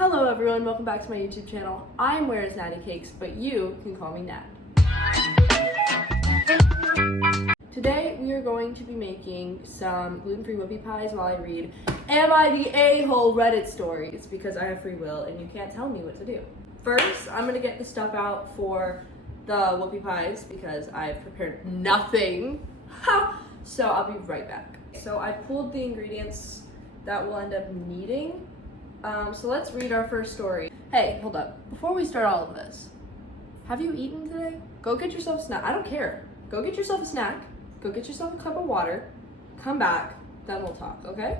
Hello everyone, welcome back to my YouTube channel. I'm Where is Natty Cakes, but you can call me Nat. Today we are going to be making some gluten-free whoopie pies while I read Am I the A-hole Reddit stories, because I have free will and you can't tell me what to do. First, I'm gonna get the stuff out for the whoopie pies because I've prepared nothing. So I'll be right back. So I pulled the ingredients that we'll end up needing. So let's read our first story. Hey, hold up. Before we start all of this, have you eaten today? Go get yourself a snack. I don't care. Go get yourself a snack. Go get yourself a cup of water. Come back. Then we'll talk, okay?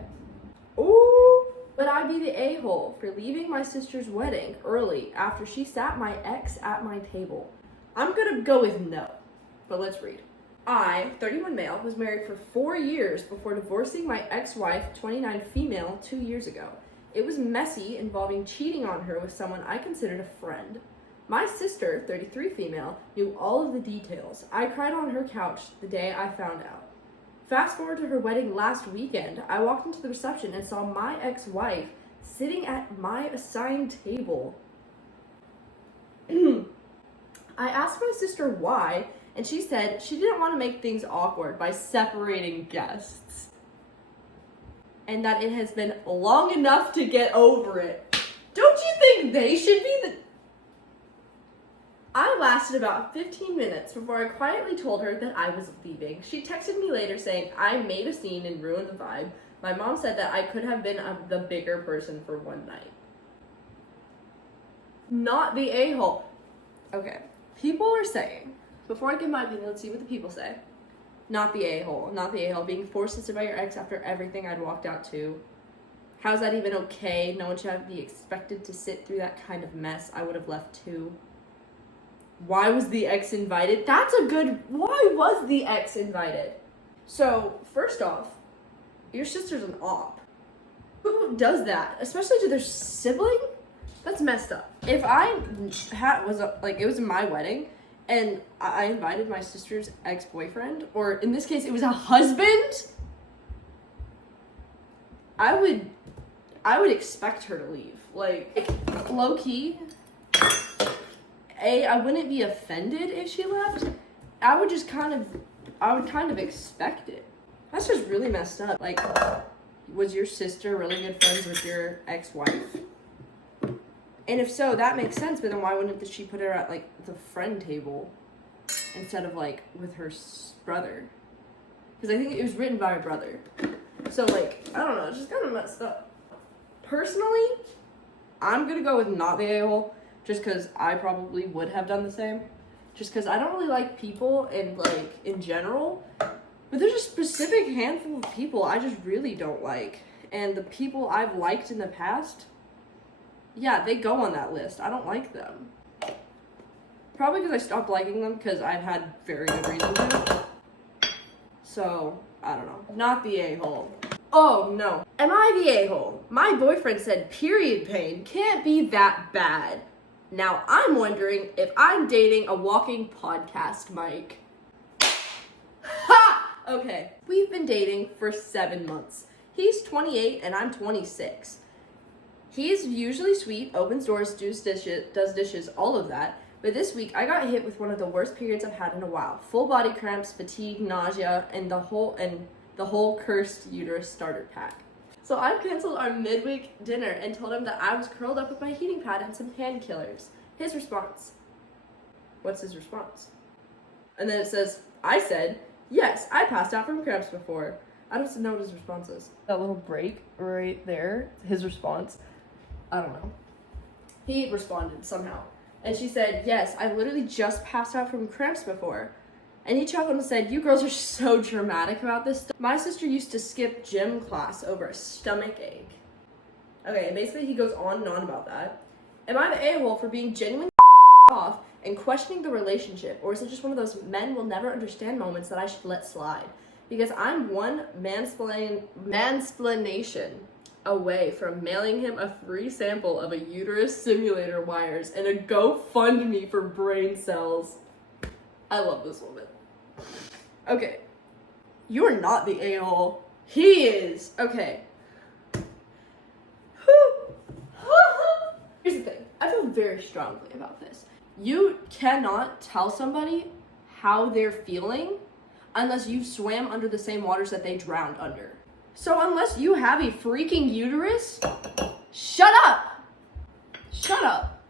Ooh. Would I be the a-hole for leaving my sister's wedding early after she sat my ex at my table? I'm gonna go with no, but let's read. I, 31 male, was married for 4 years before divorcing my ex-wife, 29 female, 2 years ago. It was messy, involving cheating on her with someone I considered a friend. My sister, 33 female, knew all of the details. I cried on her couch the day I found out. Fast forward to her wedding last weekend, I walked into the reception and saw my ex-wife sitting at my assigned table. I asked my sister why, and she said she didn't want to make things awkward by separating guests, and that it has been long enough to get over it. Don't you think they should be the... I lasted about 15 minutes before I quietly told her that I was leaving. She texted me later saying I made a scene and ruined the vibe. My mom said that I could have been the bigger person for one night. Not the a-hole. Okay, people are saying, before I give my opinion, let's see what the people say. Not the a-hole. Not the a-hole. Being forced to sit by your ex after everything I'd walked out to. How's that even okay? No one should be expected to sit through that kind of mess. I would have left too. Why was the ex invited? That's a good... Why was the ex invited? So, first off, your sister's an op. Who does that? Especially to their sibling? That's messed up. If I it was my wedding, and I invited my sister's ex-boyfriend, or in this case, it was a husband, I would expect her to leave. Like, low-key, I wouldn't be offended if she left. I would kind of expect it. That's just really messed up. Like, was your sister really good friends with your ex-wife? And if so, that makes sense, but then why wouldn't she put her at, like, the friend table instead of, like, with her brother? Because I think it was written by her brother. So, like, I don't know, it's just kind of messed up. Personally, I'm gonna go with not the a-hole, just because I probably would have done the same. Just because I don't really like people and, like, in general, but there's a specific handful of people I just really don't like. And the people I've liked in the past... yeah, they go on that list. I don't like them. Probably because I stopped liking them because I've had very good reason to. So, I don't know. Not the a-hole. Oh, no. Am I the a-hole? My boyfriend said period pain can't be that bad. Now, I'm wondering if I'm dating a walking podcast mic. Ha! Okay. We've been dating for 7 months. He's 28 and I'm 26. He's usually sweet, opens doors, does dishes, all of that. But this week, I got hit with one of the worst periods I've had in a while. Full body cramps, fatigue, nausea, and the whole cursed uterus starter pack. So I've canceled our midweek dinner and told him that I was curled up with my heating pad and some painkillers. His response. What's his response? And then it says, I said, yes, I passed out from cramps before. I don't know what his response is. That little break right there, his response. I don't know. He responded somehow. And she said, yes, I literally just passed out from cramps before. And he chuckled and said, you girls are so dramatic about this stuff. My sister used to skip gym class over a stomach ache. Okay, and basically he goes on and on about that. Am I the a-hole for being genuinely off and questioning the relationship? Or is it just one of those men will never understand moments that I should let slide? Because I'm one mansplanation away from mailing him a free sample of a uterus simulator wires and a GoFundMe for brain cells. I love this woman. Okay. You're not the a-hole. He is. Okay. very strongly about this. You cannot tell somebody how they're feeling unless you've swam under the same waters that they drowned under. So unless you have a freaking uterus, shut up. Shut up.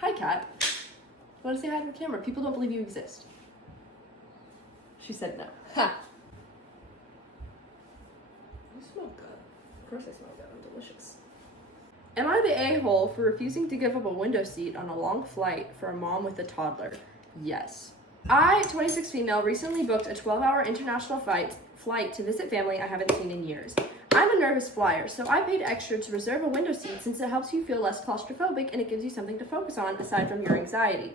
Hi, Kat. Want to say hi to the camera? People don't believe you exist. She said no. Ha. You smell good. Of course I smell good. I'm delicious. Am I the a-hole for refusing to give up a window seat on a long flight for a mom with a toddler? Yes. I, 26 female, recently booked a 12-hour international flight to visit family I haven't seen in years. I'm a nervous flyer, so I paid extra to reserve a window seat since it helps you feel less claustrophobic and it gives you something to focus on aside from your anxiety.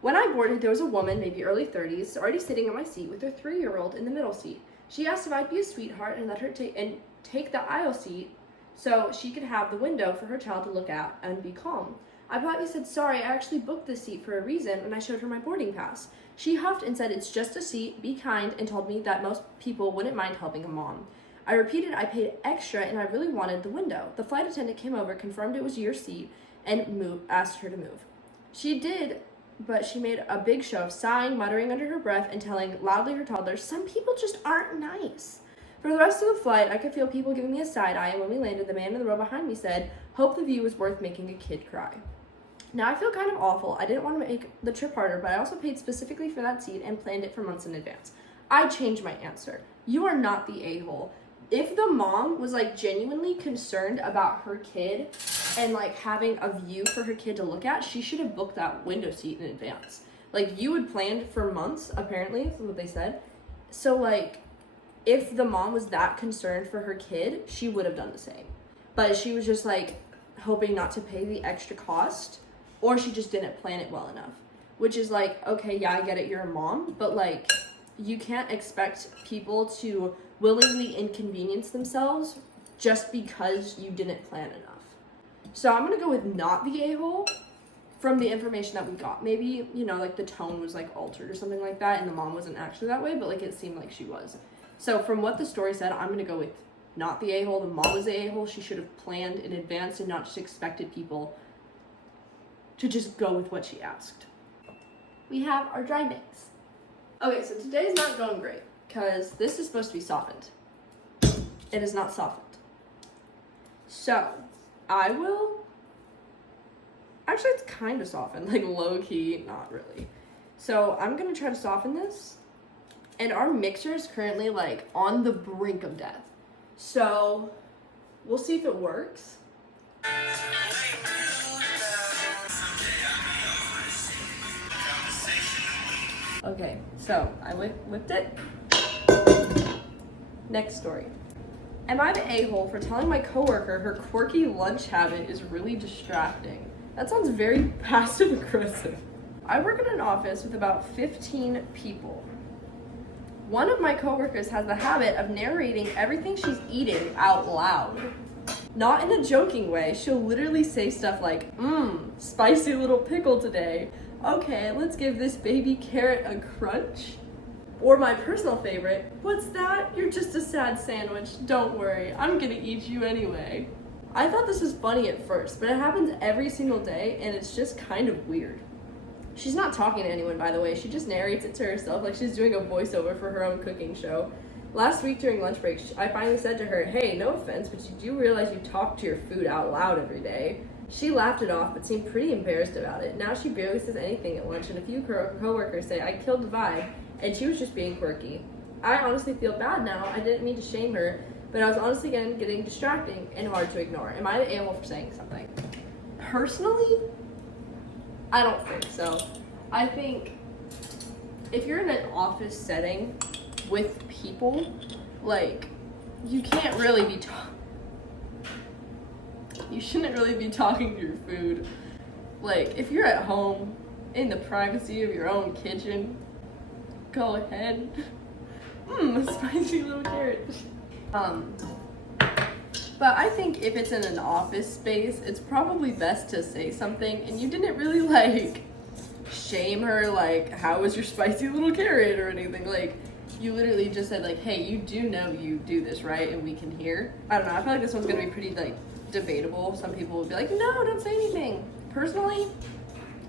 When I boarded, there was a woman, maybe early 30s, already sitting on my seat with her 3-year-old in the middle seat. She asked if I'd be a sweetheart and let her take the aisle seat so she could have the window for her child to look at and be calm. I politely said, sorry, I actually booked this seat for a reason, and I showed her my boarding pass. She huffed and said, it's just a seat, be kind, and told me that most people wouldn't mind helping a mom. I repeated I paid extra and I really wanted the window. The flight attendant came over, confirmed it was your seat, and asked her to move. She did, but she made a big show of sighing, muttering under her breath, and telling loudly her toddler, some people just aren't nice. For the rest of the flight, I could feel people giving me a side eye, and when we landed, the man in the row behind me said, hope the view was worth making a kid cry. Now I feel kind of awful. I didn't want to make the trip harder, but I also paid specifically for that seat and planned it for months in advance. I changed my answer. You are not the a-hole. If the mom was like genuinely concerned about her kid and like having a view for her kid to look at, she should have booked that window seat in advance. Like you had planned for months, apparently, that's what they said. So like, if the mom was that concerned for her kid, she would have done the same. But she was just like hoping not to pay the extra cost, or she just didn't plan it well enough. Which is like, okay, yeah, I get it, you're a mom, but like, you can't expect people to willingly inconvenience themselves just because you didn't plan enough. So I'm gonna go with not the a-hole from the information that we got. Maybe, you know, like the tone was like altered or something like that and the mom wasn't actually that way, but like it seemed like she was. So from what the story said, I'm gonna go with not the a-hole. The mom was the a-hole. She should have planned in advance and not just expected people to just go with what she asked. We have our dry mix. Okay, so today's not going great because this is supposed to be softened. It is not softened. So I will, actually it's kind of softened, like low key, not really. So I'm gonna try to soften this, and our mixer is currently like on the brink of death. So we'll see if it works. Okay, so I whipped it. Next story. Am I the a-hole for telling my coworker her quirky lunch habit is really distracting? That sounds very passive aggressive. I work in an office with about 15 people. One of my coworkers has the habit of narrating everything she's eating out loud. Not in a joking way, she'll literally say stuff like, spicy little pickle today. Okay, let's give this baby carrot a crunch. Or my personal favorite, what's that? You're just a sad sandwich. Don't worry, I'm gonna eat you anyway. I thought this was funny at first, but it happens every single day and it's just kind of weird. She's not talking to anyone, by the way. She just narrates it to herself like she's doing a voiceover for her own cooking show. Last week during lunch break, I finally said to her, hey, no offense, but you do realize you talk to your food out loud every day. She laughed it off, but seemed pretty embarrassed about it. Now she barely says anything at lunch, and a few coworkers say I killed the vibe, and she was just being quirky. I honestly feel bad now. I didn't mean to shame her, but I was honestly getting distracting and hard to ignore. Am I the a-hole for saying something? Personally, I don't think so. I think if you're in an office setting with people, like, you can't really be you shouldn't really be talking to your food. Like, if you're at home, in the privacy of your own kitchen, go ahead. A spicy little carrot. But I think if it's in an office space, it's probably best to say something, and you didn't really, like, shame her, like, how was your spicy little carrot or anything. Like, you literally just said, like, hey, you do know you do this, right? And we can hear. I don't know, I feel like this one's gonna be pretty, like, debatable. Some people would be like, no, don't say anything. Personally,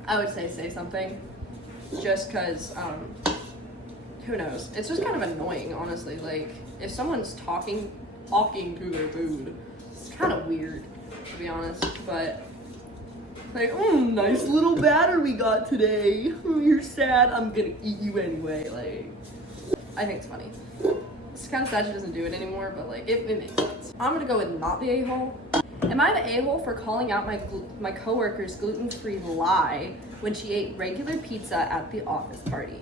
I would say something, just because, who knows? It's just kind of annoying, honestly. Like, if someone's talking to their food, it's kind of weird, to be honest. But, like, nice little batter we got today. You're sad, I'm gonna eat you anyway. Like, I think it's funny. It's kind of sad she doesn't do it anymore, but like, it makes sense. I'm gonna go with not the a-hole. Am I the a-hole for calling out my coworker's gluten-free lie when she ate regular pizza at the office party?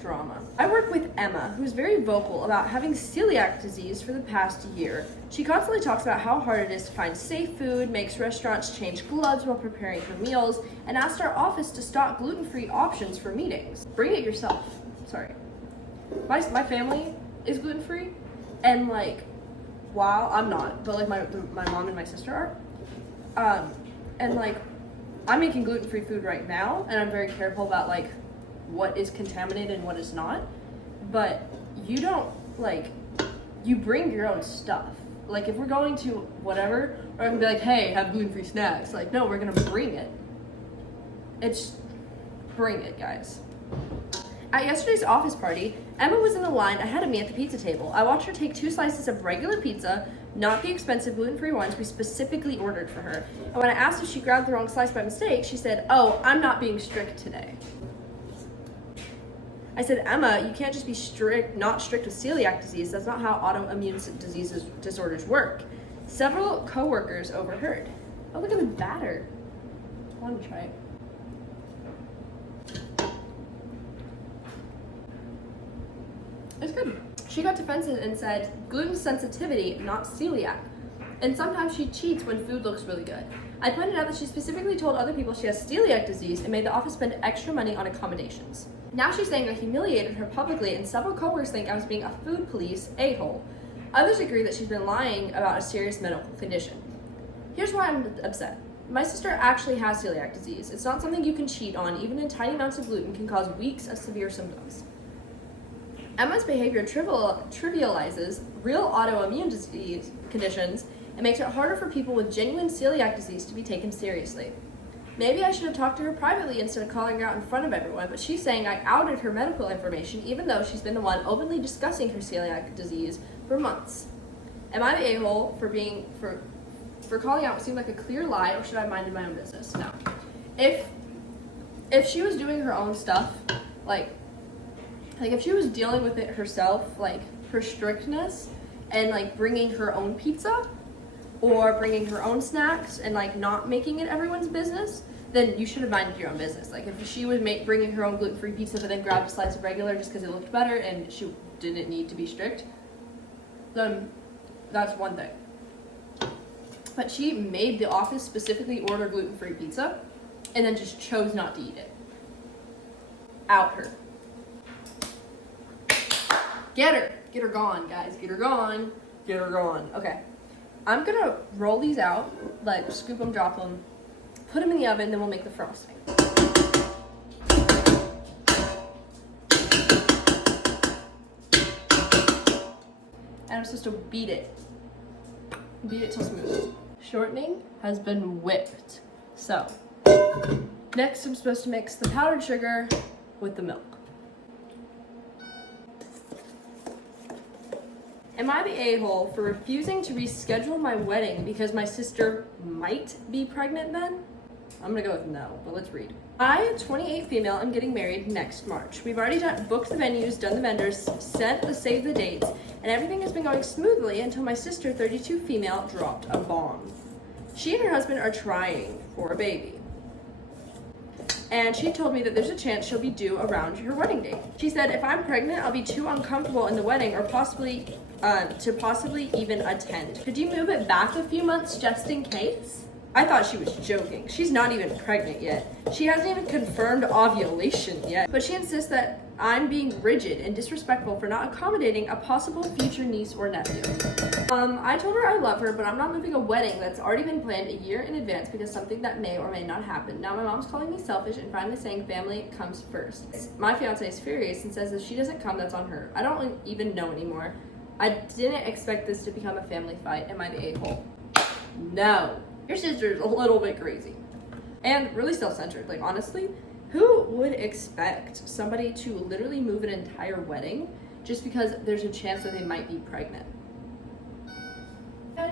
Drama. I work with Emma, who's very vocal about having celiac disease for the past year. She constantly talks about how hard it is to find safe food, makes restaurants change gloves while preparing for meals, and asked our office to stock gluten-free options for meetings. Bring it yourself. Sorry. My family is gluten-free, and like, while I'm not, but like my mom and my sister are, and like, I'm making gluten-free food right now, and I'm very careful about like what is contaminated and what is not. But you don't, like, you bring your own stuff. Like, if we're going to whatever, we're gonna be like, hey, have gluten-free snacks. Like, no, we're gonna bring it. Bring it, guys. At yesterday's office party, Emma was in the line ahead of me at the pizza table. I watched her take 2 slices of regular pizza, not the expensive gluten-free ones we specifically ordered for her. And when I asked if she grabbed the wrong slice by mistake, she said, "Oh, I'm not being strict today." I said, "Emma, you can't just be not strict with celiac disease. That's not how autoimmune disorders work." Several coworkers overheard. Oh, look at the batter. I want to try it. It's good. She got defensive and said, gluten sensitivity, not celiac. And sometimes she cheats when food looks really good. I pointed out that she specifically told other people she has celiac disease and made the office spend extra money on accommodations. Now she's saying I humiliated her publicly, and several coworkers think I was being a food police a-hole. Others agree that she's been lying about a serious medical condition. Here's why I'm upset. My sister actually has celiac disease. It's not something you can cheat on. Even in tiny amounts of gluten can cause weeks of severe symptoms. Emma's behavior trivializes real autoimmune disease conditions and makes it harder for people with genuine celiac disease to be taken seriously. Maybe I should have talked to her privately instead of calling her out in front of everyone, but she's saying I outed her medical information even though she's been the one openly discussing her celiac disease for months. Am I the a-hole for calling out what seemed like a clear lie, or should I have minded my own business? No. If she was doing her own stuff, like if she was dealing with it herself, like her strictness, and like bringing her own pizza or bringing her own snacks and like not making it everyone's business, then you should have minded your own business. Like if she was bringing her own gluten-free pizza but then grabbed a slice of regular just because it looked better and she didn't need to be strict, then that's one thing. But she made the office specifically order gluten-free pizza and then just chose not to eat it. Out her. Get her. Get her gone, guys. Get her gone. Get her gone. Okay. I'm gonna roll these out, like scoop them, drop them, put them in the oven, then we'll make the frosting. And I'm supposed to beat it. Beat it till smooth. Shortening has been whipped. So, next I'm supposed to mix the powdered sugar with the milk. Am I the a-hole for refusing to reschedule my wedding because my sister might be pregnant then? I'm gonna go with no, but let's read. I, 28 female, am getting married next March. We've already booked the venues, done the vendors, saved the dates, and everything has been going smoothly until my sister, 32 female, dropped a bomb. She and her husband are trying for a baby. And she told me that there's a chance she'll be due around her wedding date. She said if I'm pregnant, I'll be too uncomfortable in the wedding or possibly even attend. Could you move it back a few months just in case? I thought she was joking. She's not even pregnant yet. She hasn't even confirmed ovulation yet. But she insists that I'm being rigid and disrespectful for not accommodating a possible future niece or nephew. I told her I love her, but I'm not moving a wedding that's already been planned a year in advance because something that may or may not happen. Now my mom's calling me selfish and finally saying family comes first. My fiance is furious and says if she doesn't come, that's on her. I don't even know anymore. I didn't expect this to become a family fight. Am I the a-hole? No. Your sister's a little bit crazy. And really self-centered. Like, honestly, who would expect somebody to literally move an entire wedding just because there's a chance that they might be pregnant?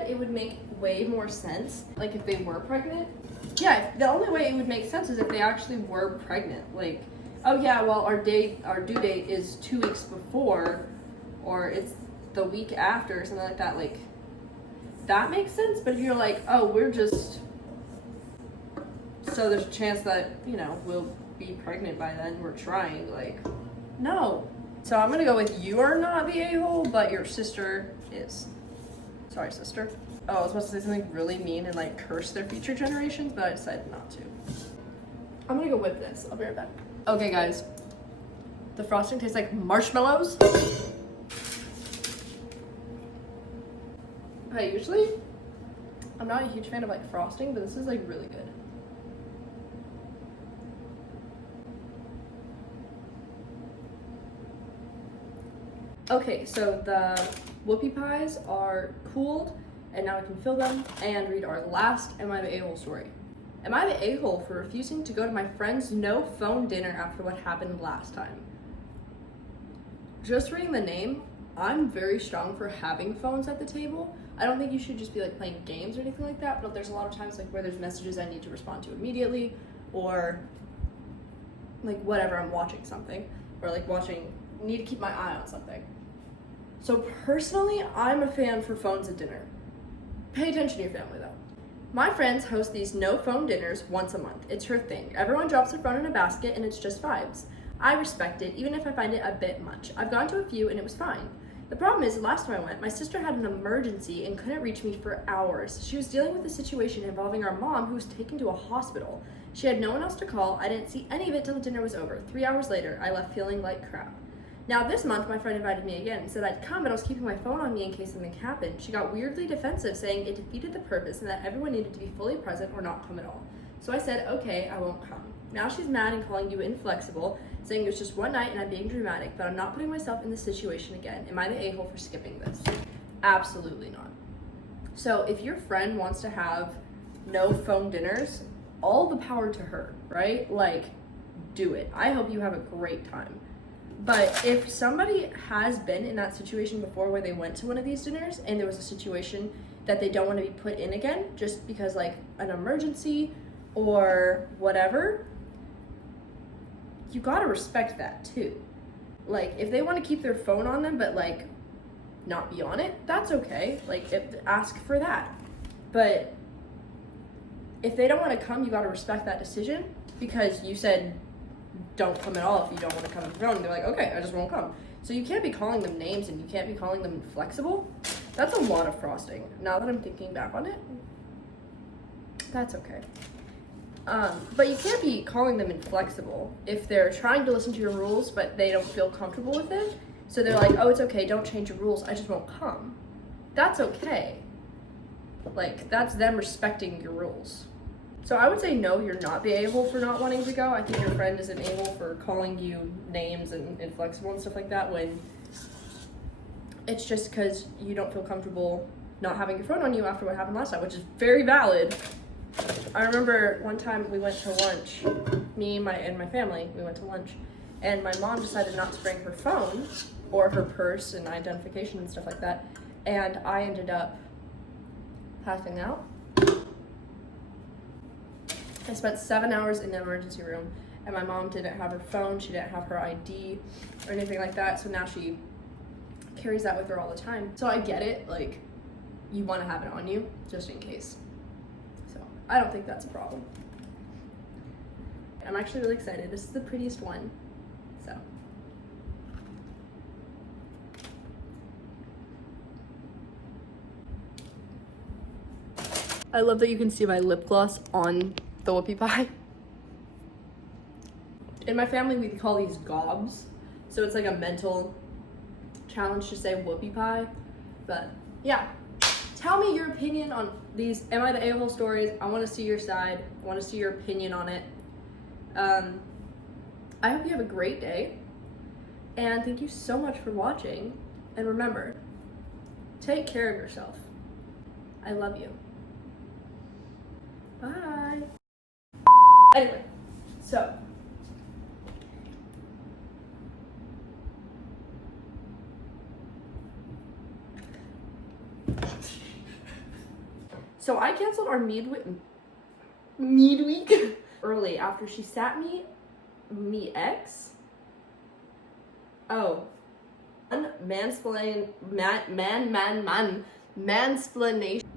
It would make way more sense, like, if they were pregnant. Yeah, the only way it would make sense is if they actually were pregnant. Like, oh yeah, well, our due date is 2 weeks before, or it's the week after, or something like that. Like, that makes sense. But if you're like, oh, we're just, so there's a chance that, you know, we'll be pregnant by then, we're trying, like, no. So I'm gonna go with you are not the a-hole, but your sister is. Sorry, sister. Oh, I was supposed to say something really mean and like curse their future generations, but I decided not to. I'm gonna go whip this. I'll be right back. Okay, guys. The frosting tastes like marshmallows. Hey, usually I'm not a huge fan of like frosting, but this is like really good. Okay, so the whoopie pies are cooled, and now I can fill them and read our last Am I the A-hole story. Am I the a-hole for refusing to go to my friend's no phone dinner after what happened last time? Just reading the name, I'm very strong for having phones at the table. I don't think you should just be like playing games or anything like that, but there's a lot of times like where there's messages I need to respond to immediately, or like whatever, I'm watching something, or like need to keep my eye on something. So personally, I'm a fan for phones at dinner. Pay attention to your family though. My friends host these no phone dinners once a month. It's her thing. Everyone drops their phone in a basket and it's just vibes. I respect it, even if I find it a bit much. I've gone to a few and it was fine. The problem is, the last time I went, my sister had an emergency and couldn't reach me for hours. She was dealing with a situation involving our mom who was taken to a hospital. She had no one else to call. I didn't see any of it till the dinner was over. 3 hours later, I left feeling like crap. Now this month, my friend invited me again and said I'd come, but I was keeping my phone on me in case something happened. She got weirdly defensive, saying it defeated the purpose and that everyone needed to be fully present or not come at all. So I said, okay, I won't come. Now she's mad and calling you inflexible, saying it was just one night and I'm being dramatic, but I'm not putting myself in this situation again. Am I the a-hole for skipping this? Absolutely not. So if your friend wants to have no phone dinners, all the power to her, right? Like, do it. I hope you have a great time. But if somebody has been in that situation before where they went to one of these dinners and there was a situation that they don't want to be put in again just because like an emergency or whatever, you gotta respect that too. Like, if they want to keep their phone on them but like not be on it, that's okay. Like, ask for that. But if they don't want to come, you gotta respect that decision, because you said don't come at all if you don't want to come with your phone. They're like, okay, I just won't come. So you can't be calling them names and you can't be calling them inflexible. That's a lot of frosting. Now that I'm thinking back on it, that's okay. But you can't be calling them inflexible if they're trying to listen to your rules but they don't feel comfortable with it. So they're like, oh, it's okay, don't change your rules, I just won't come. That's okay. Like, that's them respecting your rules. So I would say no, you're not the a-hole for not wanting to go. I think your friend is an a-hole for calling you names and inflexible and stuff like that when it's just because you don't feel comfortable not having your phone on you after what happened last time, which is very valid. I remember one time we went to lunch, and my family, we went to lunch, and my mom decided not to bring her phone or her purse and identification and stuff like that, and I ended up passing out. I spent 7 hours in the emergency room, and my mom didn't have her phone, she didn't have her ID or anything like that, so now she carries that with her all the time. So I get it, like, you want to have it on you just in case. So I don't think that's a problem. I'm actually really excited. This is the prettiest one. So I love that you can see my lip gloss on the whoopie pie. In my family, we call these gobs. So it's like a mental challenge to say whoopie pie. But yeah, tell me your opinion on these Am I the A-hole stories. I want to see your side. I want to see your opinion on it. I hope you have a great day. And thank you so much for watching. And remember, take care of yourself. I love you. So I canceled our mead week early after she sat me ex. Oh, mansplaining, mansplaination.